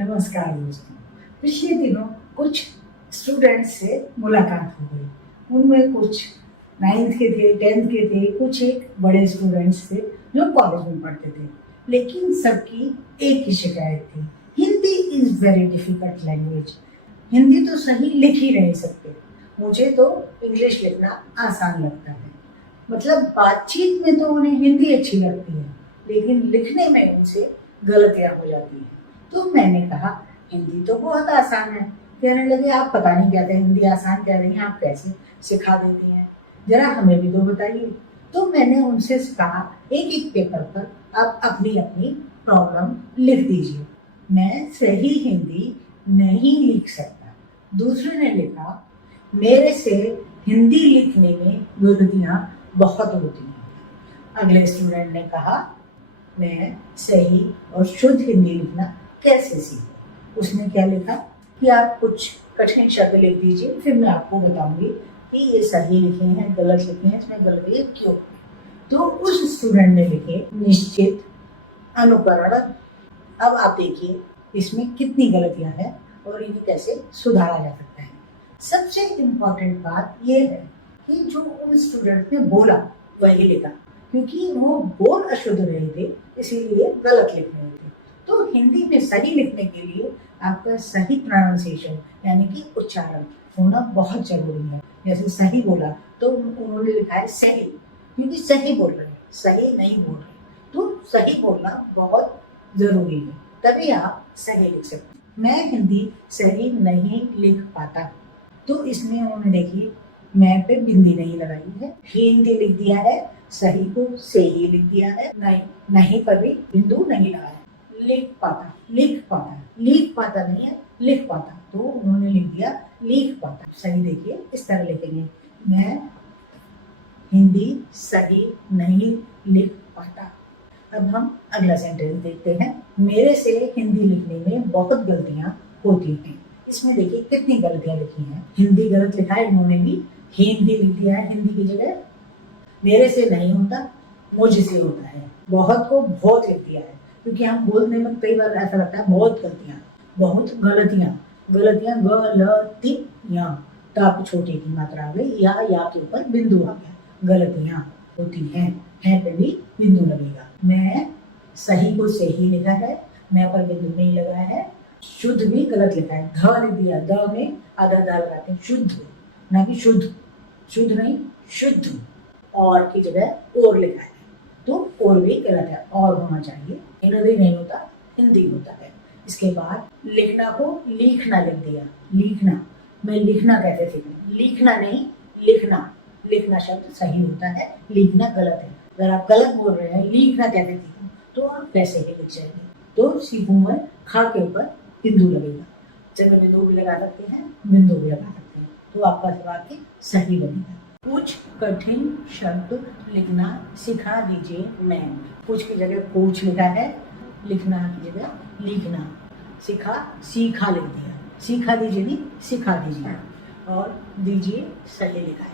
नमस्कार दोस्तों। पिछले दिनों कुछ स्टूडेंट्स से मुलाकात हो गई। उनमें कुछ 9th के थे, 10th के थे, कुछ एक बड़े स्टूडेंट्स थे जो कॉलेज में पढ़ते थे। लेकिन सबकी एक ही शिकायत थी, Hindi is very difficult language. Hindi तो सही लिख ही नहीं सकते, मुझे तो इंग्लिश लिखना आसान लगता है। मतलब बातचीत में तो उन्हें हिंदी अच्छी लगती है, लेकिन लिखने में उनसे गलतियां हो जाती हैं। तो मैंने कहा हिंदी तो बहुत आसान है। कहने लगे आप पता नहीं क्या था, हिंदी आसान कह रही हैं, आप कैसे सिखा देती हैं, जरा हमें भी तो बताइए। तो मैंने उनसे कहा एक एक पेपर पर आप अपनी अपनी प्रॉब्लम लिख दीजिए। मैं सही हिंदी नहीं लिख सकता। दूसरे ने लिखा मेरे से हिंदी लिखने में गलतियां बहुत होती हैं। अगले स्टूडेंट ने कहा मैं सही और शुद्ध हिंदी लिखना कैसे सीखूं। उसने क्या लिखा कि आप कुछ कठिन शब्द लिख दीजिए, फिर मैं आपको बताऊंगी कि ये सही लिखे हैं गलत लिखे हैं, इसमें गलती क्यों। तो उस स्टूडेंट ने लिखे निश्चित, अनुकरण। अब आप देखिए इसमें कितनी गलतियां हैं और इन्हें कैसे सुधारा जा सकता है। सबसे इम्पोर्टेंट बात यह है कि जो उन स्टूडेंट ने बोला वही लिखा, क्योंकि वो बोल अशुद्ध रहे थे इसीलिए गलत लिख रहे थे। तो हिंदी में सही लिखने के लिए आपका सही प्रोनाउंसिएशन यानी कि उच्चारण होना बहुत जरूरी है। जैसे सही बोला तो उन्होंने लिखा है सही, क्योंकि सही बोल रहे हैं, सही नहीं बोल रहे। तो सही बोलना बहुत जरूरी है, तभी आप सही लिख सकते हैं। मैं हिंदी सही नहीं लिख पाता, तो इसमें उन्होंने देखिए मैं पे बिंदी नहीं लगाई है, हिंदी लिख दिया है, सही को से ही लिख दिया है, नहीं पर भी बिंदु नहीं लगाया। लिख पाता, लिख पाता, लिख पाता नहीं है लिख पाता, तो उन्होंने लिख दिया लिख पाता। सही देखिए इस तरह लिखेंगे, मैं हिंदी सही नहीं लिख पाता। अब हम अगला सेंटेंस देखते हैं। मेरे से हिंदी लिखने में बहुत गलतियां होती हैं। इसमें देखिए कितनी गलतियां लिखी हैं। हिंदी गलत लिखा है इन्होंने भी, हिंदी लिख दिया है हिंदी की जगह। मेरे से नहीं होता, मुझसे होता है। बहुत को बहुत लिख दिया है, क्योंकि हम बोलने में कई बार ऐसा लगता है बहुत गलतियां, बहुत गलतियां, गलतियां। ताप छोटे की मात्रा आ गई, या के ऊपर बिंदु आ गया, गलतियां होती हैं, है पे भी बिंदु लगेगा। मैं सही को सही लिखा है, मैं पर बिंदु नहीं लगाया है। शुद्ध भी गलत लिखा है, ध लिख दिया, द में आधा द लगाते हैं, शुद्ध ना कि शुद्ध, शुद्ध नहीं शुद्ध। और की जगह और लिखा है, तो और भी गलत है, और होना चाहिए। हिंदी नहीं होता, हिंदी होता है। इसके बाद लिखना को लिखना लिख दिया, लिखना। मैं लिखना कैसे सीखूं, लिखना नहीं लिखना। लिखना शब्द सही होता है, लिखना गलत है। अगर आप गलत बोल रहे हैं लिखना कैसे सीखूं, तो आप कैसे ही लिख जाएंगे। तो सीखूंगा खा के ऊपर बिंदु लगेगा, जब बिंदु भी लगा सकते हैं, बिंदु भी लगा सकते हैं, तो आपका वाक्य सही बनेगा। कुछ कठिन शब्द लिखना सिखा दीजिए मैम। कुछ की जगह कुछ लिखा है, लिखना की जगह लिखना। सीखा लिख दिया, सिखा दीजिए नहीं सिखा दीजिए। और दीजिए सही लिखा है।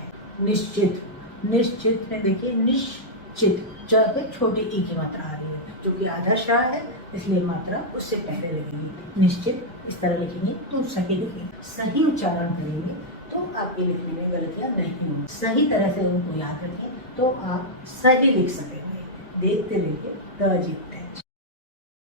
निश्चित, निश्चित में देखिए निश्चित, च पे छोटी ई की मात्रा आ रही है, जो कि आधा श्रा है, इसलिए मात्रा उससे पहले लगेगी। निश्चित इस तरह लिखेंगे तो सही लिखेंगे, सही उच्चारण करेंगे तो आपके लिखने में गलतियां नहीं होंगी। सही तरह से उनको याद रखें तो आप सही लिख सकेंगे। देखते देखते